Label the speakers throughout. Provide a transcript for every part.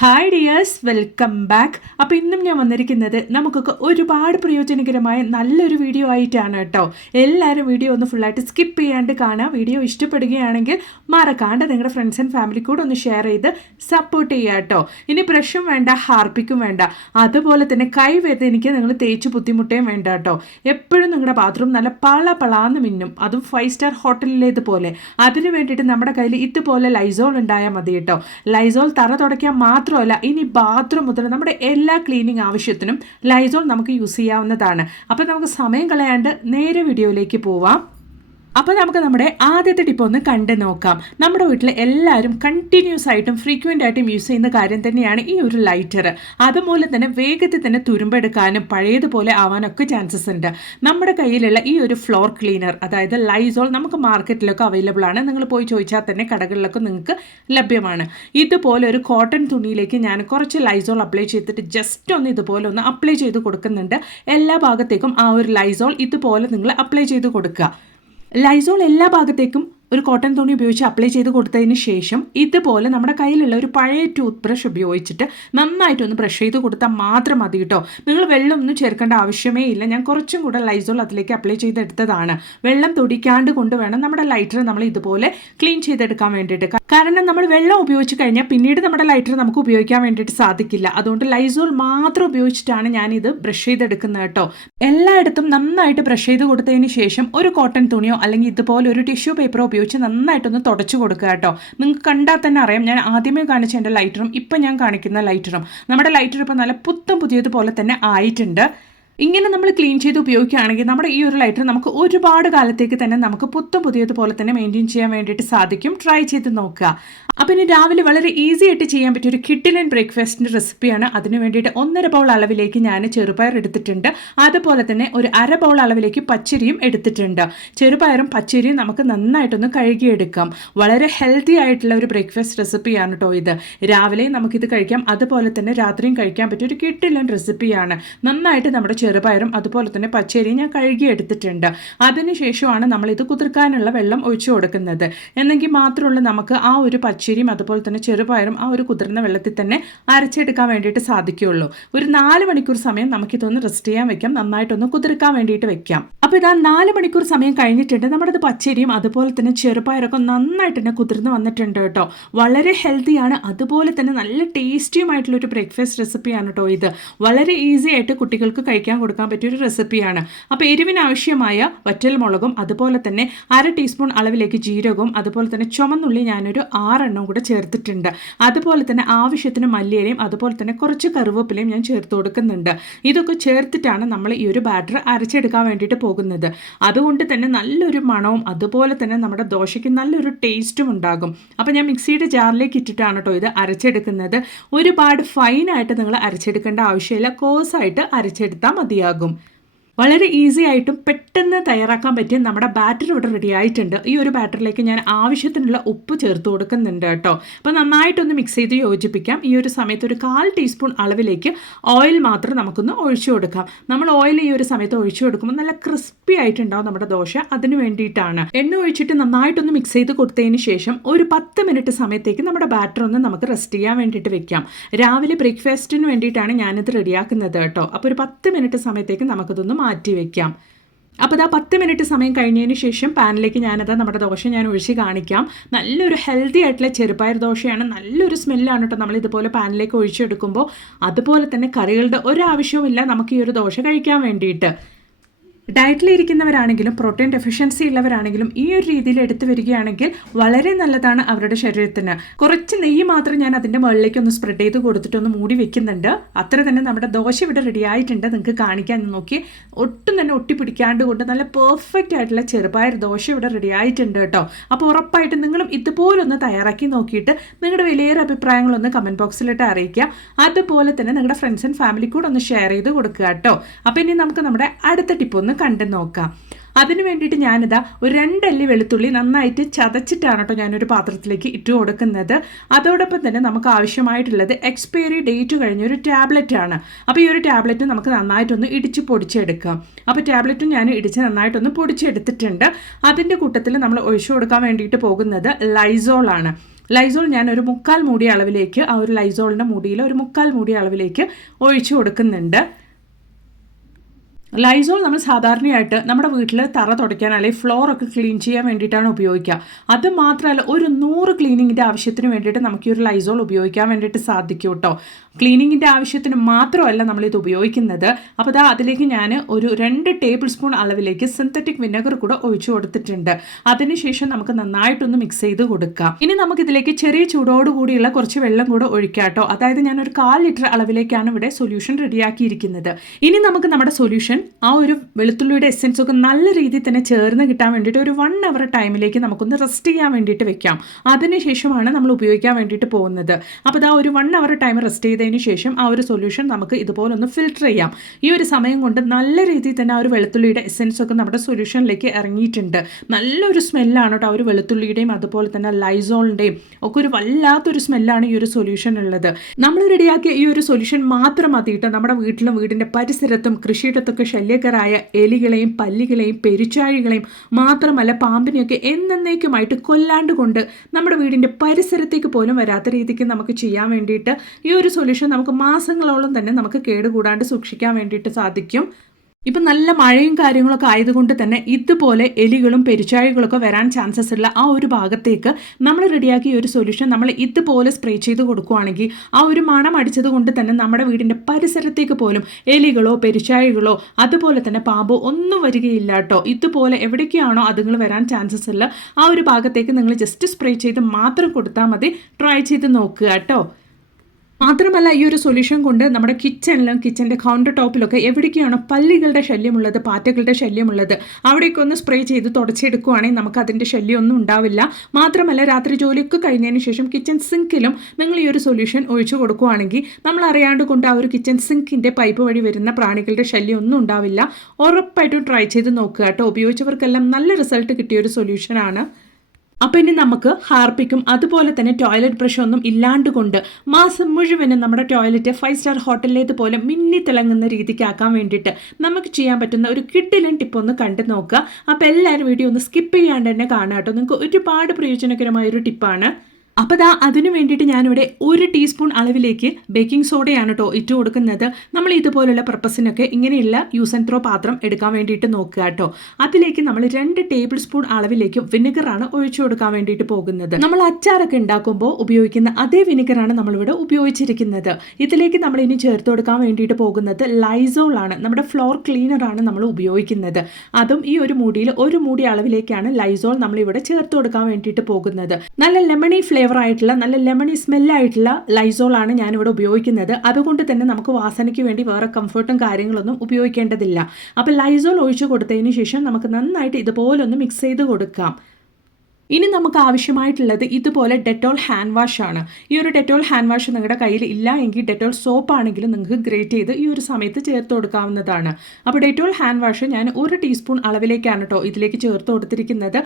Speaker 1: Hi dears welcome back അപ്പോൾ ഇന്നും ഞാൻ വന്നിരിക്കുന്നത് നമുക്കൊക്കെ ഒരുപാട് പ്രയോജനകരമായ നല്ലൊരു വീഡിയോ ആയിട്ടാണ് കേട്ടോ. എല്ലാവരും വീഡിയോ ഒന്ന് ഫുള്ളായിട്ട് സ്കിപ്പ് ചെയ്യാണ്ട് കാണാം. വീഡിയോ ഇഷ്ടപ്പെടുകയാണെങ്കിൽ മറക്കാണ്ട് നിങ്ങളുടെ ഫ്രണ്ട്സ് ആൻഡ് ഫാമിലി കൂടെ ഒന്ന് ഷെയർ ചെയ്ത് സപ്പോർട്ട് ചെയ്യുക കേട്ടോ ഇനി ബ്രഷും വേണ്ട ഹാർപ്പിക്കും വേണ്ട. അതുപോലെ തന്നെ കൈ വരുന്ന എനിക്ക് നിങ്ങൾ തേച്ച് ബുദ്ധിമുട്ടേയും വേണ്ട കേട്ടോ എപ്പോഴും നിങ്ങളുടെ ബാത്റൂം നല്ല പള പളാന്ന് മിന്നും. അതും ഫൈവ് സ്റ്റാർ ഹോട്ടലിലേതുപോലെ അതിന് വേണ്ടിയിട്ട് നമ്മുടെ കയ്യിൽ ഇതുപോലെ ലൈസോൾ ഉണ്ടായാൽ മതി കേട്ടോ ലൈസോൾ തറ തുടയ്ക്കാൻ മാത്രമല്ല ഇനി ബാത്റൂം മുതൽ നമ്മുടെ എല്ലാ ക്ലീനിങ് ആവശ്യത്തിനും ലൈസോൾ നമുക്ക് യൂസ് ചെയ്യാവുന്നതാണ്. അപ്പോൾ നമുക്ക് സമയം കളയാണ്ട് നേരെ വീഡിയോയിലേക്ക് പോവാം. അപ്പോൾ നമുക്ക് നമ്മുടെ ആദ്യത്തെ ടിപ്പ് ഒന്ന് കണ്ടു നോക്കാം. നമ്മുടെ വീട്ടിൽ എല്ലാവരും കണ്ടിന്യൂസ് ആയിട്ടും ഫ്രീക്വന്റ് ആയിട്ടും യൂസ് ചെയ്യുന്ന കാര്യം തന്നെയാണ് ഈ ഒരു ലൈറ്റർ അതുപോലെ തന്നെ വേഗത്തിൽ തന്നെ തുരുമ്പെടുക്കാനും പഴയതുപോലെ ആവാനൊക്കെ ചാൻസസ് ഉണ്ട്. നമ്മുടെ കയ്യിലുള്ള ഈ ഒരു ഫ്ലോർ ക്ലീനർ അതായത് ലൈസോൾ നമുക്ക് മാർക്കറ്റിലൊക്കെ അവൈലബിൾ ആണ്. നിങ്ങൾ പോയി ചോദിച്ചാൽ തന്നെ കടകളിലൊക്കെ നിങ്ങൾക്ക് ലഭ്യമാണ്. ഇതുപോലെ ഒരു കോട്ടൺ തുണിയിലേക്ക് ഞാൻ കുറച്ച് ലൈസോൾ അപ്ലൈ ചെയ്തിട്ട് ജസ്റ്റ് ഒന്ന് ഇതുപോലെ ഒന്ന് അപ്ലൈ ചെയ്ത് കൊടുക്കുന്നുണ്ട്. എല്ലാ ഭാഗത്തേക്കും ആ ഒരു ലൈസോൾ ഇതുപോലെ നിങ്ങൾ അപ്ലൈ ചെയ്ത് കൊടുക്കുക. ലൈസോൾ എല്ലാ ഭാഗത്തേക്കും ഒരു കോട്ടൺ തുണി ഉപയോഗിച്ച് അപ്ലൈ ചെയ്ത് കൊടുത്തതിന് ശേഷം ഇതുപോലെ നമ്മുടെ കയ്യിലുള്ള ഒരു പഴയ ടൂത്ത് ബ്രഷ് ഉപയോഗിച്ചിട്ട് നന്നായിട്ട് ഒന്ന് ബ്രഷ് ചെയ്ത് കൊടുത്താൽ മാത്രം മതി കേട്ടോ. നിങ്ങൾ വെള്ളം ഒന്നും ചേർക്കേണ്ട ആവശ്യമേ ഇല്ല. ഞാൻ കുറച്ചും കൂടെ ലൈസോൾ അതിലേക്ക് അപ്ലൈ ചെയ്തെടുത്തതാണ്. വെള്ളം തുടിക്കാണ്ട് കൊണ്ട് വേണം നമ്മുടെ ലൈറ്റർ നമ്മൾ ഇതുപോലെ ക്ലീൻ ചെയ്തെടുക്കാൻ വേണ്ടിയിട്ട്. കാരണം നമ്മൾ വെള്ളം ഉപയോഗിച്ച് കഴിഞ്ഞാൽ പിന്നീട് നമ്മുടെ ലൈറ്റർ നമുക്ക് ഉപയോഗിക്കാൻ വേണ്ടിയിട്ട് സാധിക്കില്ല. അതുകൊണ്ട് ലൈസോൾ മാത്രം ഉപയോഗിച്ചിട്ടാണ് ഞാനിത് ബ്രഷ് ചെയ്തെടുക്കുന്നത് കേട്ടോ. എല്ലായിടത്തും നന്നായിട്ട് ബ്രഷ് ചെയ്ത് കൊടുത്തതിന് ശേഷം ഒരു കോട്ടൺ തുണിയോ അല്ലെങ്കിൽ ഇതുപോലെ ഒരു ടിഷ്യൂ പേപ്പറോ നന്നായിട്ടൊന്ന് തുടച്ചു കൊടുക്കുക കേട്ടോ. നിങ്ങൾക്ക് കണ്ടാൽ തന്നെ അറിയാം ഞാൻ ആദ്യമേ കാണിച്ച എന്റെ ലൈറ്ററും ഇപ്പം ഞാൻ കാണിക്കുന്ന ലൈറ്ററും നമ്മുടെ ലൈറ്റർ ഇപ്പോൾ നല്ല പുത്തം പുതിയതുപോലെ തന്നെ ആയിട്ടുണ്ട്. ഇങ്ങനെ നമ്മൾ ക്ലീൻ ചെയ്ത് ഉപയോഗിക്കുകയാണെങ്കിൽ നമ്മുടെ ഈ ഒരു ലൈറ്റർ നമുക്ക് ഒരുപാട് കാലത്തേക്ക് തന്നെ നമുക്ക് പുത്തം പുതിയതുപോലെ തന്നെ മെയിന്റെയിൻ ചെയ്യാൻ വേണ്ടിയിട്ട് സാധിക്കും. ട്രൈ ചെയ്ത് നോക്കുക. അപ്പം ഇനി രാവിലെ വളരെ ഈസി ആയിട്ട് ചെയ്യാൻ പറ്റിയ ഒരു കിഡിലൻ ബ്രേക്ക്ഫാസ്റ്റിന്റെ റെസിപ്പിയാണ് അതിന് വേണ്ടിയിട്ട് ഒന്നര ബൗൾ അളവിലേക്ക് ഞാൻ ചെറുപയർ എടുത്തിട്ടുണ്ട്. അതുപോലെ തന്നെ ഒരു അര ബൗൾ അളവിലേക്ക് പച്ചരിയും എടുത്തിട്ടുണ്ട്. ചെറുപയറും പച്ചരിയും നമുക്ക് നന്നായിട്ടൊന്ന് കഴുകിയെടുക്കാം. വളരെ ഹെൽത്തി ആയിട്ടുള്ള ഒരു ബ്രേക്ക്ഫാസ്റ്റ് റെസിപ്പിയാണ് കേട്ടോ ഇത്. രാവിലെ നമുക്കിത് കഴിക്കാം. അതുപോലെ തന്നെ രാത്രിയും കഴിക്കാൻ പറ്റിയ ഒരു കിഡിലൻ റെസിപ്പിയാണ് നന്നായിട്ട് നമ്മുടെ ചെറുപയറും അതുപോലെ തന്നെ പച്ചരിയും ഞാൻ കഴുകി എടുത്തിട്ടുണ്ട്. അതിനുശേഷമാണ് നമ്മൾ ഇത് കുതിർക്കാനുള്ള വെള്ളം ഒഴിച്ചു കൊടുക്കുന്നത്. എന്നെങ്കിൽ മാത്രമുള്ള നമുക്ക് ആ ഒരു പച്ചരിയും അതുപോലെ തന്നെ ചെറുപയറും ആ ഒരു കുതിർന്ന വെള്ളത്തിൽ തന്നെ അരച്ചെടുക്കാൻ വേണ്ടിയിട്ട് സാധിക്കുകയുള്ളൂ. ഒരു നാല് മണിക്കൂർ സമയം നമുക്കിതൊന്ന് റെസ്റ്റ് ചെയ്യാൻ വെക്കാം. നന്നായിട്ടൊന്ന് കുതിർക്കാൻ വേണ്ടിയിട്ട് വെക്കാം. അപ്പോൾ ഇതാ നാല് മണിക്കൂർ സമയം കഴിഞ്ഞിട്ടുണ്ട്. നമ്മുടെ പച്ചരിയും അതുപോലെ തന്നെ ചെറുപയറൊക്കെ നന്നായിട്ട് തന്നെ കുതിർന്ന് വന്നിട്ടുണ്ട് കേട്ടോ. വളരെ ഹെൽത്തിയാണ് അതുപോലെ തന്നെ നല്ല ടേസ്റ്റിയുമായിട്ടുള്ള ഒരു ബ്രേക്ക്ഫാസ്റ്റ് റെസിപ്പിയാണ് കേട്ടോ ഇത്. വളരെ ഈസി ആയിട്ട് കുട്ടികൾക്ക് കഴിക്കാൻ കൊടുക്കാൻ പറ്റിയ ഒരു റെസിപ്പിയാണ്. അപ്പോൾ എരിവിനാവശ്യമായ വറ്റൽ മുളകും അതുപോലെ തന്നെ അര ടീസ്പൂൺ അളവിലേക്ക് ജീരകവും അതുപോലെ തന്നെ ചുമന്നുള്ളി ഞാനൊരു ആറെണ്ണം കൂടെ ചേർത്തിട്ടുണ്ട്. അതുപോലെ തന്നെ ആവശ്യത്തിന് മല്ലിയിലയും അതുപോലെ തന്നെ കുറച്ച് കറിവേപ്പിലയും ഞാൻ ചേർത്ത് കൊടുക്കുന്നുണ്ട്. ഇതൊക്കെ ചേർത്തിട്ടാണ് നമ്മൾ ഈ ഒരു ബാറ്റർ അരച്ചെടുക്കാൻ വേണ്ടിയിട്ട് പോകുന്നത്. അതുകൊണ്ട് തന്നെ നല്ലൊരു മണവും അതുപോലെ തന്നെ നമ്മുടെ ദോശയ്ക്ക് നല്ലൊരു ടേസ്റ്റും ഉണ്ടാകും. അപ്പോൾ ഞാൻ മിക്സിയുടെ ജാറിലേക്ക് ഇട്ടിട്ടാണ് കേട്ടോ ഇത് അരച്ചെടുക്കുന്നത്. ഒരുപാട് ഫൈനായിട്ട് നിങ്ങൾ അരച്ചെടുക്കേണ്ട ആവശ്യമില്ല. കോഴ്സായിട്ട് അരച്ചെടുത്താൽ நிம்மதியாகும் വളരെ ഈസി ആയിട്ടും പെട്ടെന്ന് തയ്യാറാക്കാൻ പറ്റിയ നമ്മുടെ ബാറ്റർ ഇവിടെ റെഡി ആയിട്ടുണ്ട്. ഈ ഒരു ബാറ്ററിലേക്ക് ഞാൻ ആവശ്യത്തിനുള്ള ഉപ്പ് ചേർത്ത് കൊടുക്കുന്നുണ്ട് കേട്ടോ. അപ്പോൾ നന്നായിട്ടൊന്ന് മിക്സ് ചെയ്ത് യോജിപ്പിക്കാം. ഈ ഒരു സമയത്ത് ഒരു കാൽ ടീസ്പൂൺ അളവിലേക്ക് ഓയിൽ മാത്രം നമുക്കൊന്ന് ഒഴിച്ചു കൊടുക്കാം. നമ്മൾ ഓയിൽ ഈ ഒരു സമയത്ത് ഒഴിച്ചു കൊടുക്കുമ്പോൾ നല്ല ക്രിസ്പി ആയിട്ടുണ്ടാവും നമ്മുടെ ദോശ. അതിന് വേണ്ടിയിട്ടാണ്. എണ്ണ ഒഴിച്ചിട്ട് നന്നായിട്ടൊന്ന് മിക്സ് ചെയ്ത് കൊടുത്തതിന് ശേഷം ഒരു പത്ത് മിനിറ്റ് സമയത്തേക്ക് നമ്മുടെ ബാറ്റർ ഒന്ന് നമുക്ക് റെസ്റ്റ് ചെയ്യാൻ വേണ്ടിയിട്ട് വെക്കാം. രാവിലെ ബ്രേക്ക്ഫാസ്റ്റിന് വേണ്ടിയിട്ടാണ് ഞാനിത് റെഡിയാക്കുന്നത് കേട്ടോ. അപ്പോൾ ഒരു പത്ത് മിനിറ്റ് സമയത്തേക്ക് നമുക്കിതൊന്ന് മാറ്റി വെക്കാം. അപ്പോൾ ഇതാ പത്ത് മിനിറ്റ് സമയം കഴിഞ്ഞതിന് ശേഷം പാനിലേക്ക് ഞാനത് നമ്മുടെ ദോശ ഞാൻ ഒഴിച്ച് കാണിക്കാം. നല്ലൊരു ഹെൽത്തി ആയിട്ടുള്ള ചെറുപ്പയർ ദോശയാണ്. നല്ലൊരു സ്മെല്ലാണ് കേട്ടോ നമ്മൾ ഇതുപോലെ പാനിലേക്ക് ഒഴിച്ചെടുക്കുമ്പോൾ അതുപോലെ തന്നെ കറികളുടെ ഒരാവശ്യവുമില്ല നമുക്ക് ഈ ഒരു ദോശ കഴിക്കാൻ വേണ്ടിയിട്ട്. ഡയറ്റിലിരിക്കുന്നവരാണെങ്കിലും പ്രോട്ടീൻ ഡെഫിഷ്യൻസി ഉള്ളവരാണെങ്കിലും ഈ ഒരു രീതിയിൽ എടുത്തു വരികയാണെങ്കിൽ വളരെ നല്ലതാണ് അവരുടെ ശരീരത്തിന്. കുറച്ച് നെയ്യ് മാത്രം ഞാൻ അതിന്റെ മുകളിലേക്ക് ഒന്ന് സ്പ്രെഡ് ചെയ്ത് കൊടുത്തിട്ടൊന്ന് മൂടി വെക്കുന്നുണ്ട്. അത്ര തന്നെ നമ്മുടെ ദോശ ഇവിടെ റെഡി ആയിട്ടുണ്ട്. നിങ്ങൾക്ക് കാണിക്കാൻ നോക്കി. ഒട്ടും തന്നെ ഒട്ടിപ്പിടിക്കാണ്ട് കൊണ്ട് നല്ല പെർഫെക്റ്റ് ആയിട്ടുള്ള ചെറുപയർ ദോശ ഇവിടെ റെഡി ആയിട്ടുണ്ട് കേട്ടോ. അപ്പോൾ ഉറപ്പായിട്ടും നിങ്ങളും ഇതുപോലൊന്ന് തയ്യാറാക്കി നോക്കിയിട്ട് നിങ്ങളുടെ വലിയൊരു അഭിപ്രായങ്ങളൊന്ന് കമന്റ് ബോക്സിലിട്ട് അറിയിക്കുക. അതുപോലെ തന്നെ നിങ്ങളുടെ ഫ്രണ്ട്സ് ആൻഡ് ഫാമിലി കൂടെ ഒന്ന് ഷെയർ ചെയ്ത് കൊടുക്കുക കേട്ടോ. അപ്പോൾ ഇനി നമുക്ക് നമ്മുടെ അടുത്ത ടിപ്പ് ഒന്ന് കണ്ടു നോക്കാം. അതിന് വേണ്ടിയിട്ട് ഞാനിതാ ഒരു രണ്ടല്ലി വെളുത്തുള്ളി നന്നായിട്ട് ചതച്ചിട്ടാണ് കേട്ടോ ഞാനൊരു പാത്രത്തിലേക്ക് ഇട്ട് കൊടുക്കുന്നത്. അതോടൊപ്പം തന്നെ നമുക്ക് ആവശ്യമായിട്ടുള്ളത് എക്സ്പയറി ഡേറ്റ് കഴിഞ്ഞ ഒരു ടാബ്ലറ്റ് ആണ്. അപ്പോൾ ഈ ഒരു ടാബ്ലറ്റ് നമുക്ക് നന്നായിട്ടൊന്ന് ഇടിച്ച് പൊടിച്ചെടുക്കാം. അപ്പോൾ ടാബ്ലറ്റും ഞാൻ ഇടിച്ച് നന്നായിട്ടൊന്ന് പൊടിച്ചെടുത്തിട്ടുണ്ട്. അതിന്റെ കൂട്ടത്തിൽ നമ്മൾ ഒഴിച്ചു കൊടുക്കാൻ വേണ്ടിയിട്ട് പോകുന്നത് ലൈസോളാണ് ലൈസോൾ ഞാൻ ഒരു മുക്കാൽ മൂടി അളവിലേക്ക് ആ ഒരു ലൈസോളിന്റെ മുടിയിൽ ഒരു മുക്കാൽ മൂടി അളവിലേക്ക് ഒഴിച്ചു കൊടുക്കുന്നുണ്ട്. ലൈസോൾ നമ്മൾ സാധാരണയായിട്ട് നമ്മുടെ വീട്ടിൽ തറ തുടയ്ക്കാൻ അല്ലെങ്കിൽ ഫ്ലോർ ഒക്കെ ക്ലീൻ ചെയ്യാൻ വേണ്ടിയിട്ടാണ് ഉപയോഗിക്കുക. അത് മാത്രമല്ല ഒരു നൂറ് ക്ലീനിങ്ങിന്റെ ആവശ്യത്തിന് വേണ്ടിയിട്ട് നമുക്ക് ഈ ഒരു ലൈസോൾ ഉപയോഗിക്കാൻ വേണ്ടിയിട്ട് സാധിക്കും കേട്ടോ ക്ലീനിങ്ങിന്റെ ആവശ്യത്തിന് മാത്രമല്ല നമ്മളിത് ഉപയോഗിക്കുന്നത്. അപ്പോൾ അതാ അതിലേക്ക് ഞാൻ ഒരു രണ്ട് ടേബിൾ സ്പൂൺ അളവിലേക്ക് സിന്തറ്റിക് വിനെഗർ കൂടെ ഒഴിച്ചു കൊടുത്തിട്ടുണ്ട്. അതിനുശേഷം നമുക്ക് നന്നായിട്ടൊന്ന് മിക്സ് ചെയ്ത് കൊടുക്കാം. ഇനി നമുക്കിതിലേക്ക് ചെറിയ ചൂടോടുകൂടിയുള്ള കുറച്ച് വെള്ളം കൂടെ ഒഴിക്കാം കേട്ടോ അതായത് ഞാൻ ഒരു കാൽ ലിറ്റർ അളവിലേക്കാണ് ഇവിടെ സൊല്യൂഷൻ റെഡിയാക്കിയിരിക്കുന്നത് ഇനി നമുക്ക് നമ്മുടെ സൊല്യൂഷൻ ആ ഒരു വെളുത്തുള്ളിയുടെ എസെൻസ് ഒക്കെ നല്ല രീതിയിൽ തന്നെ ചേർന്ന് കിട്ടാൻ വേണ്ടിയിട്ട് ഒരു വൺ അവർ ടൈമിലേക്ക് നമുക്കൊന്ന് റെസ്റ്റ് ചെയ്യാൻ വേണ്ടിയിട്ട് വെക്കാം. അതിനുശേഷമാണ് നമ്മൾ ഉപയോഗിക്കാൻ വേണ്ടിയിട്ട് പോകുന്നത്. അപ്പോൾ ഇതാ ഒരു വൺ അവർ ടൈം റെസ്റ്റ് ചെയ്തതിന് ശേഷം ആ ഒരു സൊല്യൂഷൻ നമുക്ക് ഇതുപോലെ ഒന്ന് ഫിൽറ്റർ ചെയ്യാം. ഈ ഒരു സമയം കൊണ്ട് നല്ല രീതിയിൽ തന്നെ ആ ഒരു വെളുത്തുള്ളിയുടെ എസെൻസ് ഒക്കെ നമ്മുടെ സൊല്യൂഷനിലേക്ക് ഇറങ്ങിയിട്ടുണ്ട്. നല്ലൊരു സ്മെല്ലാണ് കേട്ടോ ആ ഒരു വെളുത്തുള്ളിയുടെയും അതുപോലെ തന്നെ ലൈസോളിന്റെയും ഒക്കെ ഒരു വല്ലാത്തൊരു സ്മെല്ലാണ് ഈ ഒരു സൊല്യൂഷൻ ഉള്ളത്. നമ്മൾ റെഡിയാക്കിയ ഈ ഒരു സൊല്യൂഷൻ മാത്രം മതിയിട്ട് നമ്മുടെ വീട്ടിലും വീടിന്റെ പരിസരത്തും കൃഷിയിടത്തൊക്കെ ശല്യകരായ എലികളെയും പല്ലികളെയും പെരിച്ചാഴികളെയും മാത്രമല്ല പാമ്പിനെയൊക്കെ എന്നേക്കുമായിട്ട് കൊല്ലാണ്ട് കൊണ്ട് നമ്മുടെ വീടിന്റെ പരിസരത്തേക്ക് പോലും വരാത്ത രീതിക്ക് നമുക്ക് ചെയ്യാൻ വേണ്ടിയിട്ട് ഈ ഒരു സൊല്യൂഷൻ നമുക്ക് മാസങ്ങളോളം തന്നെ നമുക്ക് കേടുകൂടാണ്ട് സൂക്ഷിക്കാൻ വേണ്ടിയിട്ട് സാധിക്കും. ഇപ്പം നല്ല മഴയും കാര്യങ്ങളൊക്കെ ആയതുകൊണ്ട് തന്നെ ഇതുപോലെ എലികളും പെരുച്ചാഴികളൊക്കെ വരാൻ ചാൻസസ് ഉള്ള ആ ഒരു ഭാഗത്തേക്ക് നമ്മൾ റെഡിയാക്കിയ ഒരു സൊല്യൂഷൻ നമ്മൾ ഇതുപോലെ സ്പ്രേ ചെയ്ത് കൊടുക്കുകയാണെങ്കിൽ ആ ഒരു മണം അടിച്ചത് കൊണ്ട് തന്നെ നമ്മുടെ വീടിന്റെ പരിസരത്തേക്ക് പോലും എലികളോ പെരുച്ചാഴികളോ അതുപോലെ തന്നെ പാമ്പോ ഒന്നും വരികയില്ല കേട്ടോ. ഇതുപോലെ എവിടേക്കാണോ അതുങ്ങൾ വരാൻ ചാൻസസ് ഉള്ള ആ ഒരു ഭാഗത്തേക്ക് നിങ്ങൾ ജസ്റ്റ് സ്പ്രേ ചെയ്ത് മാത്രം കൊടുത്താൽ മതി. ട്രൈ ചെയ്ത് നോക്കുക കേട്ടോ. മാത്രമല്ല ഈ ഒരു സൊല്യൂഷൻ കൊണ്ട് നമ്മുടെ കിച്ചണിലും കിച്ചന്റെ കൗണ്ടർ ടോപ്പിലൊക്കെ എവിടേക്കാണ് പല്ലികളുടെ ശല്യമുള്ളത് പാറ്റകളുടെ ശല്യമുള്ളത്? അവിടെയൊക്കെ ഒന്ന് സ്പ്രേ ചെയ്ത് തുടച്ചെടുക്കുകയാണെങ്കിൽ നമുക്ക് അതിന്റെ ശല്യമൊന്നും ഉണ്ടാവില്ല. മാത്രമല്ല രാത്രി ജോലിയൊക്കെ കഴിഞ്ഞതിന് ശേഷം കിച്ചൺ സിങ്കിലും നിങ്ങൾ ഈ ഒരു സൊല്യൂഷൻ ഒഴിച്ചു കൊടുക്കുകയാണെങ്കിൽ നമ്മൾ അറിയാണ്ട് കൊണ്ട് ആ ഒരു കിച്ചൺ സിങ്കിന്റെ പൈപ്പ് വഴി വരുന്ന പ്രാണികളുടെ ശല്യം ഒന്നും ഉണ്ടാവില്ല. ഉറപ്പായിട്ടും ട്രൈ ചെയ്ത് നോക്കുക കേട്ടോ. ഉപയോഗിച്ചവർക്കെല്ലാം നല്ല റിസൾട്ട് കിട്ടിയ ഒരു സൊല്യൂഷനാണ് അപ്പം ഇനി നമുക്ക് ഹാർപ്പിക്കും. അതുപോലെ തന്നെ ടോയ്ലറ്റ് ബ്രഷ് ഒന്നും ഇല്ലാണ്ട് കൊണ്ട് മാസം മുഴുവനും നമ്മുടെ ടോയ്ലറ്റ് ഫൈവ് സ്റ്റാർ ഹോട്ടലിലേതുപോലെ മിന്നി തിളങ്ങുന്ന രീതിക്കാക്കാൻ വേണ്ടിയിട്ട് നമുക്ക് ചെയ്യാൻ പറ്റുന്ന ഒരു കിട്ടിലൻ ടിപ്പ് ഒന്ന് കണ്ടു നോക്കുക. അപ്പോൾ എല്ലാവരും വീഡിയോ ഒന്ന് സ്കിപ്പ് ചെയ്യാണ്ട് തന്നെ കാണാം കേട്ടോ. നിങ്ങൾക്ക് ഒരുപാട് പ്രയോജനകരമായ ഒരു ടിപ്പാണ് അപ്പോൾ ദാ അതിന് വേണ്ടിയിട്ട് ഞാനിവിടെ ഒരു ടീസ്പൂൺ അളവിലേക്ക് ബേക്കിംഗ് സോഡയാണ് കേട്ടോ ഇട്ട് കൊടുക്കുന്നത്. നമ്മൾ ഇതുപോലുള്ള പർപ്പസിനൊക്കെ ഇങ്ങനെയുള്ള യൂസ് ആൻഡ് ത്രോ പാത്രം എടുക്കാൻ വേണ്ടിയിട്ട് നോക്കുക കേട്ടോ അതിലേക്ക് നമ്മൾ രണ്ട് ടേബിൾ സ്പൂൺ അളവിലേക്ക് വിനെഗറാണ് ഒഴിച്ചു കൊടുക്കാൻ വേണ്ടിയിട്ട് പോകുന്നത്. നമ്മൾ അച്ചാറൊക്കെ ഉണ്ടാക്കുമ്പോൾ ഉപയോഗിക്കുന്ന അതേ വിനെഗറാണ് നമ്മളിവിടെ ഉപയോഗിച്ചിരിക്കുന്നത്. ഇതിലേക്ക് നമ്മൾ ഇനി ചേർത്ത് കൊടുക്കാൻ വേണ്ടിയിട്ട് പോകുന്നത് ലൈസോൾ ആണ്. നമ്മുടെ ഫ്ലോർ ക്ലീനർ ആണ് നമ്മൾ ഉപയോഗിക്കുന്നത്. അതും ഈ ഒരു മൂടിയിൽ ഒരു മൂടി അളവിലേക്കാണ് ലൈസോൾ നമ്മളിവിടെ ചേർത്ത് കൊടുക്കാൻ വേണ്ടിയിട്ട് പോകുന്നത്. നല്ല ലെമണി ഫ്ലേവർ ആയിട്ടുള്ള നല്ല ലെമണി സ്മെല്ലായിട്ടുള്ള ലൈസോളാണ് ഞാനിവിടെ ഉപയോഗിക്കുന്നത്. അതുകൊണ്ട് തന്നെ നമുക്ക് വാസനയ്ക്ക് വേണ്ടി വേറെ കംഫർട്ടും കാര്യങ്ങളൊന്നും ഉപയോഗിക്കേണ്ടതില്ല. അപ്പോൾ ലൈസോൾ ഒഴിച്ചു കൊടുത്തതിന് ശേഷം നമുക്ക് നന്നായിട്ട് ഇതുപോലൊന്ന് മിക്സ് ചെയ്ത് കൊടുക്കാം. ഇനി നമുക്ക് ആവശ്യമായിട്ടുള്ളത് ഇതുപോലെ ഡെറ്റോൾ ഹാൻഡ് വാഷ് ആണ്. ഈ ഒരു ഡെറ്റോൾ ഹാൻഡ് വാഷ് നിങ്ങളുടെ കയ്യിൽ ഇല്ല എങ്കിൽ ഡെറ്റോൾ സോപ്പ് ആണെങ്കിലും നിങ്ങൾക്ക് ഗ്രേറ്റ് ചെയ്ത് ഈ ഒരു സമയത്ത് ചേർത്ത് കൊടുക്കാവുന്നതാണ്. അപ്പോൾ ഡെറ്റോൾ ഹാൻഡ് വാഷ് ഞാൻ ഒരു ടീസ്പൂൺ അളവിലേക്കാണ് കേട്ടോ ഇതിലേക്ക് ചേർത്ത് കൊടുത്തിരിക്കുന്നത്.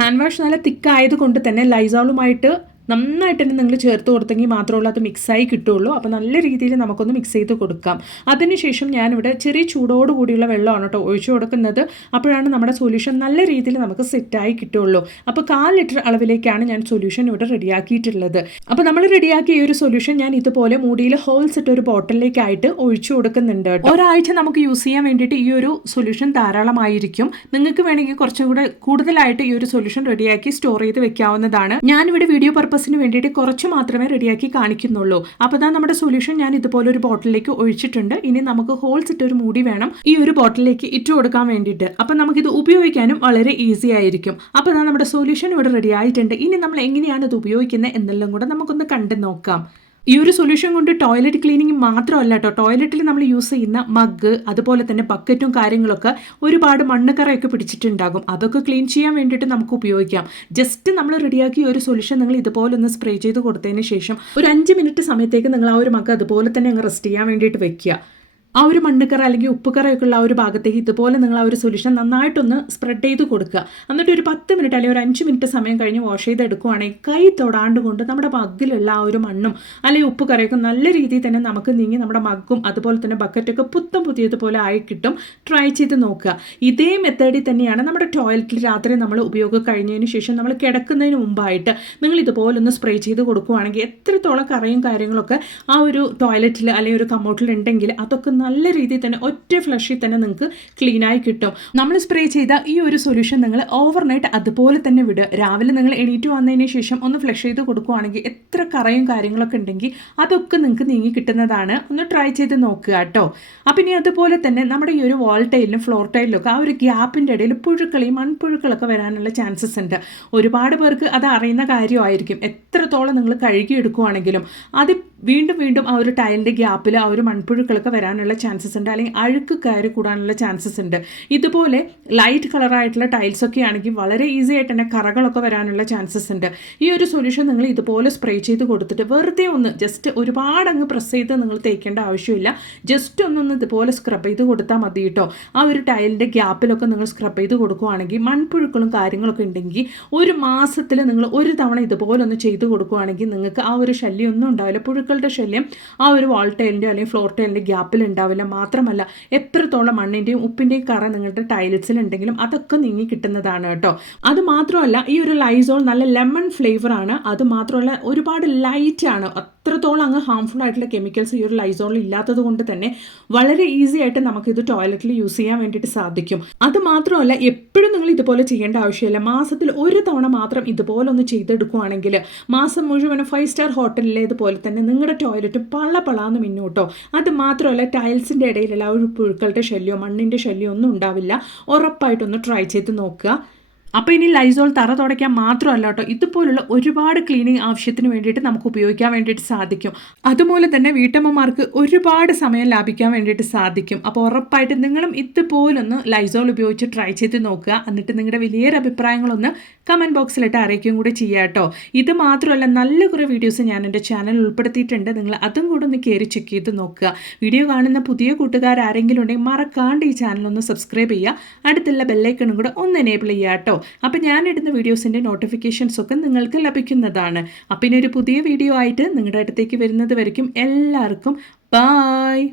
Speaker 1: ഹാൻഡ് വാഷ് നല്ല തിക്കായത് കൊണ്ട് തന്നെ ലൈസോളുമായിട്ട് നന്നായിട്ട് തന്നെ നിങ്ങൾ ചേർത്ത് കൊടുത്തെങ്കിൽ മാത്രമുള്ള അത് മിക്സായി കിട്ടുള്ളൂ അപ്പോൾ നല്ല രീതിയിൽ നമുക്കൊന്ന് മിക്സ് ചെയ്ത് കൊടുക്കാം. അതിനുശേഷം ഞാനിവിടെ ചെറിയ ചൂടോട് കൂടിയുള്ള വെള്ളമാണ് കേട്ടോ ഒഴിച്ചു കൊടുക്കുന്നത്. അപ്പോഴാണ് നമ്മുടെ സൊല്യൂഷൻ നല്ല രീതിയിൽ നമുക്ക് സെറ്റായി കിട്ടുള്ളൂ അപ്പോൾ കാൽ ലിറ്റർ അളവിലേക്കാണ് ഞാൻ സൊല്യൂഷൻ ഇവിടെ റെഡിയാക്കിയിട്ടുള്ളത് അപ്പോൾ നമ്മൾ റെഡിയാക്കിയ ഈ ഒരു സൊല്യൂഷൻ ഞാൻ ഇതുപോലെ മൂടിയിൽ ഹോൾസ് ഇട്ട് ഒരു ബോട്ടിലേക്കായിട്ട് ഒഴിച്ചു കൊടുക്കുന്നുണ്ട് ഒരാഴ്ച നമുക്ക് യൂസ് ചെയ്യാൻ വേണ്ടിയിട്ട് ഈ ഒരു സൊല്യൂഷൻ ധാരാളമായിരിക്കും. നിങ്ങൾക്ക് വേണമെങ്കിൽ കുറച്ചും കൂടെ കൂടുതലായിട്ട് ഈ ഒരു സൊല്യൂഷൻ റെഡിയാക്കി സ്റ്റോർ ചെയ്ത് വെക്കാവുന്നതാണ്. ഞാനിവിടെ വീഡിയോ പർപ്പസ് ഫ്ലവേഴ്സിന് വേണ്ടിയിട്ട് കുറച്ച് മാത്രമേ റെഡിയാക്കി കാണിക്കുന്നുള്ളൂ. അപ്പോൾ തന്നെ നമ്മുടെ സൊല്യൂഷൻ ഞാൻ ഇതുപോലെ ഒരു ബോട്ടിലേക്ക് ഒഴിച്ചിട്ടുണ്ട്. ഇനി നമുക്ക് ഹോൾസ് ഇട്ട് ഒരു മൂടി വേണം ഈ ഒരു ബോട്ടിലേക്ക് ഇട്ട് കൊടുക്കാൻ വേണ്ടിയിട്ട്. അപ്പം നമുക്കിത് ഉപയോഗിക്കാനും വളരെ ഈസി ആയിരിക്കും. അപ്പോൾ തന്നെ നമ്മുടെ സൊല്യൂഷൻ ഇവിടെ റെഡി ആയിട്ടുണ്ട്. ഇനി നമ്മൾ എങ്ങനെയാണ് ഇത് ഉപയോഗിക്കുന്നത് എന്നെല്ലാം കൂടെ നമുക്കൊന്ന് കണ്ടു നോക്കാം. ഈ ഒരു സൊല്യൂഷൻ കൊണ്ട് ടോയ്ലറ്റ് ക്ലീനിങ് മാത്രമല്ല കേട്ടോ ടോയ്ലറ്റിൽ നമ്മൾ യൂസ് ചെയ്യുന്ന മഗ് അതുപോലെ തന്നെ ബക്കറ്റും കാര്യങ്ങളൊക്കെ ഒരുപാട് മണ്ണുകറയൊക്കെ പിടിച്ചിട്ടുണ്ടാകും. അതൊക്കെ ക്ലീൻ ചെയ്യാൻ വേണ്ടിയിട്ട് നമുക്ക് ഉപയോഗിക്കാം. ജസ്റ്റ് നമ്മൾ റെഡിയാക്കിയ ഒരു സൊല്യൂഷൻ നിങ്ങൾ ഇതുപോലെ ഒന്ന് സ്പ്രേ ചെയ്ത് കൊടുത്തതിന് ശേഷം ഒരു അഞ്ച് മിനിറ്റ് സമയത്തേക്ക് നിങ്ങൾ ആ ഒരു മഗ് അതുപോലെ തന്നെ അങ്ങ് റെസ്റ്റ് ചെയ്യാൻ വേണ്ടിയിട്ട് വെക്കുക. ആ ഒരു മണ്ണുകറ അല്ലെങ്കിൽ ഉപ്പുകറയൊക്കെ ഉള്ള ആ ഒരു ഭാഗത്തേക്ക് ഇതുപോലെ നിങ്ങൾ ആ ഒരു സൊല്യൂഷൻ നന്നായിട്ടൊന്ന് സ്പ്രെഡ് ചെയ്ത് കൊടുക്കുക. എന്നിട്ട് ഒരു പത്ത് മിനിറ്റ് അല്ലെങ്കിൽ ഒരു അഞ്ച് മിനിറ്റ് സമയം കഴിഞ്ഞ് വാഷ് ചെയ്തെടുക്കുകയാണെങ്കിൽ കൈ തൊടാണ്ട് കൊണ്ട് നമ്മുടെ മഗ്ഗിലുള്ള ആ ഒരു മണ്ണും അല്ലെങ്കിൽ ഉപ്പുകറയൊക്കെ നല്ല രീതിയിൽ തന്നെ നമുക്ക് നീങ്ങി നമ്മുടെ മഗ്ഗും അതുപോലെ തന്നെ ബക്കറ്റൊക്കെ പുത്തം പുതിയതുപോലെ ആയി കിട്ടും. ട്രൈ ചെയ്ത് നോക്കുക. ഇതേ മെത്തേഡിൽ തന്നെയാണ് നമ്മുടെ ടോയ്ലറ്റിൽ രാത്രി നമ്മൾ ഉപയോഗം കഴിഞ്ഞതിന് ശേഷം നമ്മൾ കിടക്കുന്നതിന് മുമ്പായിട്ട് നിങ്ങൾ ഇതുപോലെ ഒന്ന് സ്പ്രേ ചെയ്ത് കൊടുക്കുകയാണെങ്കിൽ എത്രത്തോളം കറയും കാര്യങ്ങളൊക്കെ ആ ഒരു ടോയ്ലറ്റിൽ അല്ലെങ്കിൽ ഒരു കമ്മോട്ടിൽ ഉണ്ടെങ്കിൽ അതൊക്കെ നല്ല രീതിയിൽ തന്നെ ഒറ്റ ഫ്ലഷിൽ തന്നെ നിങ്ങൾക്ക് ക്ലീനായി കിട്ടും. നമ്മൾ സ്പ്രേ ചെയ്ത ഈ ഒരു സൊല്യൂഷൻ നിങ്ങൾ ഓവർനൈറ്റ് അതുപോലെ തന്നെ വിടുക. രാവിലെ നിങ്ങൾ എണീറ്റ് വന്നതിന് ശേഷം ഒന്ന് ഫ്ലഷ് ചെയ്ത് കൊടുക്കുകയാണെങ്കിൽ എത്ര കറയും കാര്യങ്ങളൊക്കെ ഉണ്ടെങ്കിൽ അതൊക്കെ നിങ്ങൾക്ക് നീങ്ങി കിട്ടുന്നതാണ്. ഒന്ന് ട്രൈ ചെയ്ത് നോക്കുക കേട്ടോ. അപ്പം ഇനി അതുപോലെ തന്നെ നമ്മുടെ ഈ ഒരു വാൾ ടൈലിലും ഫ്ലോർ ടൈലിലും ഒക്കെ ആ ഒരു ഗ്യാപ്പിന്റെ ഇടയിൽ പുഴുക്കളെയും മൺപുഴുക്കളൊക്കെ വരാനുള്ള ചാൻസസ് ഉണ്ട്. ഒരുപാട് പേർക്ക് അത് അറിയുന്ന കാര്യമായിരിക്കും. എത്രത്തോളം നിങ്ങൾ കഴുകിയെടുക്കുവാണെങ്കിലും അത് വീണ്ടും വീണ്ടും ആ ഒരു ടൈലിന്റെ ഗ്യാപ്പിൽ ആ ഒരു മൺപുഴുക്കളൊക്കെ വരാനുള്ള ചാൻസസ് ഉണ്ട്. അല്ലെങ്കിൽ അഴുക്ക് കയറി കൂടാനുള്ള ചാൻസസ് ഉണ്ട്. ഇതുപോലെ ലൈറ്റ് കളറായിട്ടുള്ള ടൈൽസ് ഒക്കെ ആണെങ്കിൽ വളരെ ഈസി ആയിട്ട് തന്നെ കറകളൊക്കെ വരാനുള്ള ചാൻസസ് ഉണ്ട്. ഈ ഒരു സൊല്യൂഷൻ നിങ്ങൾ ഇതുപോലെ സ്പ്രേ ചെയ്ത് കൊടുത്തിട്ട് വെറുതെ ഒന്ന് ജസ്റ്റ് ഒരുപാട് അങ്ങ് പ്രസ് ചെയ്ത് നിങ്ങൾ തേക്കേണ്ട ആവശ്യമില്ല. ജസ്റ്റ് ഒന്നൊന്ന് ഇതുപോലെ സ്ക്രബ് ചെയ്ത് കൊടുത്താൽ മതി കേട്ടോ ആ ഒരു ടൈലിന്റെ ഗ്യാപ്പിലൊക്കെ നിങ്ങൾ സ്ക്രബ് ചെയ്ത് കൊടുക്കുകയാണെങ്കിൽ മൺപുഴുക്കളും കാര്യങ്ങളൊക്കെ ഉണ്ടെങ്കിൽ ഒരു മാസത്തിൽ നിങ്ങൾ ഒരു തവണ ഇതുപോലെ ഒന്ന് ചെയ്ത് കൊടുക്കുകയാണെങ്കിൽ നിങ്ങൾക്ക് ആ ഒരു ശല്യം ഒന്നും ഉണ്ടാവില്ല. പുഴുക്കളുടെ ശല്യം ആ ഒരു വാൾ ടൈലിന്റെ അല്ലെങ്കിൽ ഫ്ലോർ ടൈലിന്റെ ഗ്യാപ്പിൽ ഉണ്ടാവില്ല. മാത്രമല്ല എത്രത്തോളം മണ്ണിന്റെയും ഉപ്പിന്റെയും കറ നിങ്ങളുടെ ടൈൽസിൽ ഉണ്ടെങ്കിലും അതൊക്കെ നീങ്ങി കിട്ടുന്നതാണ് കേട്ടോ. അത് മാത്രമല്ല ഈ ഒരു ലൈസോൾ നല്ല ലെമൺ ഫ്ലേവർ ആണ്. അത് മാത്രമല്ല ഒരുപാട് ലൈറ്റ് ആണ്. അത്രത്തോളം അങ്ങ് ഹാംഫുൾ ആയിട്ടുള്ള കെമിക്കൽസ് ഈ ഒരു ലൈസോളിൽ ഇല്ലാത്തത് കൊണ്ട് തന്നെ വളരെ ഈസി ആയിട്ട് നമുക്കിത് ടോയ്ലറ്റിൽ യൂസ് ചെയ്യാൻ വേണ്ടിയിട്ട് സാധിക്കും. അത് മാത്രമല്ല എപ്പോഴും നിങ്ങൾ ഇതുപോലെ ചെയ്യേണ്ട ആവശ്യമില്ല. മാസത്തിൽ ഒരു തവണ മാത്രം ഇതുപോലെ ഒന്ന് ചെയ്തെടുക്കുവാണെങ്കിൽ മാസം മുഴുവനും ഫൈവ് സ്റ്റാർ ഹോട്ടലിലെ ഇതുപോലെ തന്നെ നിങ്ങളുടെ ടോയ്ലറ്റ് പള പളാന്ന് മിന്നൂട്ടോ അത് മാത്രമല്ല ടൈൽസിന്റെ ഇടയിലുള്ള ഒരു പുഴുക്കളുടെ ശല്യമോ മണ്ണിന്റെ ശല്യമോ ഒന്നും ഉണ്ടാവില്ല. ഉറപ്പായിട്ടൊന്ന് ട്രൈ ചെയ്ത് നോക്കുക. അപ്പോൾ ഇനി ലൈസോൾ തറ തുടയ്ക്കാൻ മാത്രമല്ല കേട്ടോ ഇതുപോലുള്ള ഒരുപാട് ക്ലീനിങ് ആവശ്യത്തിന് വേണ്ടിയിട്ട് നമുക്ക് ഉപയോഗിക്കാൻ വേണ്ടിയിട്ട് സാധിക്കും. അതുപോലെ തന്നെ വീട്ടമ്മമാർക്ക് ഒരുപാട് സമയം ലാഭിക്കാൻ വേണ്ടിയിട്ട് സാധിക്കും. അപ്പോൾ ഉറപ്പായിട്ട് നിങ്ങളും ഇതുപോലൊന്ന് ലൈസോൾ ഉപയോഗിച്ച് ട്രൈ ചെയ്ത് നോക്കുക. എന്നിട്ട് നിങ്ങളുടെ വലിയൊരു അഭിപ്രായങ്ങളൊന്ന് കമന്റ് ബോക്സിലിട്ട് അറിയിക്കുകയും കൂടി ചെയ്യുക കേട്ടോ ഇത് മാത്രമല്ല നല്ല കുറേ വീഡിയോസ് ഞാൻ എന്റെ ചാനൽ ഉൾപ്പെടുത്തിയിട്ടുണ്ട്. നിങ്ങൾ അതും കൂടെ ഒന്ന് കയറി ചെക്ക് ചെയ്ത് നോക്കുക. വീഡിയോ കാണുന്ന പുതിയ കൂട്ടുകാർ ആരെങ്കിലും ഉണ്ടെങ്കിൽ മറക്കാണ്ട് ഈ ചാനൽ ഒന്ന് സബ്സ്ക്രൈബ് ചെയ്യുക. അടുത്തുള്ള ബെല്ലൈക്കണും കൂടെ ഒന്ന് എനേബിൾ ചെയ്യുക കേട്ടോ അപ്പോൾ ഞാനിടുന്ന വീഡിയോസിന്റെ നോട്ടിഫിക്കേഷൻസ് ഒക്കെ നിങ്ങൾക്ക് ലഭിക്കുന്നതാണ്. അപ്പം ഇനി ഒരു പുതിയ വീഡിയോ ആയിട്ട് നിങ്ങളുടെ അടുത്തേക്ക് വരുന്നത് വരയ്ക്കും. എല്ലാവർക്കും ബായ്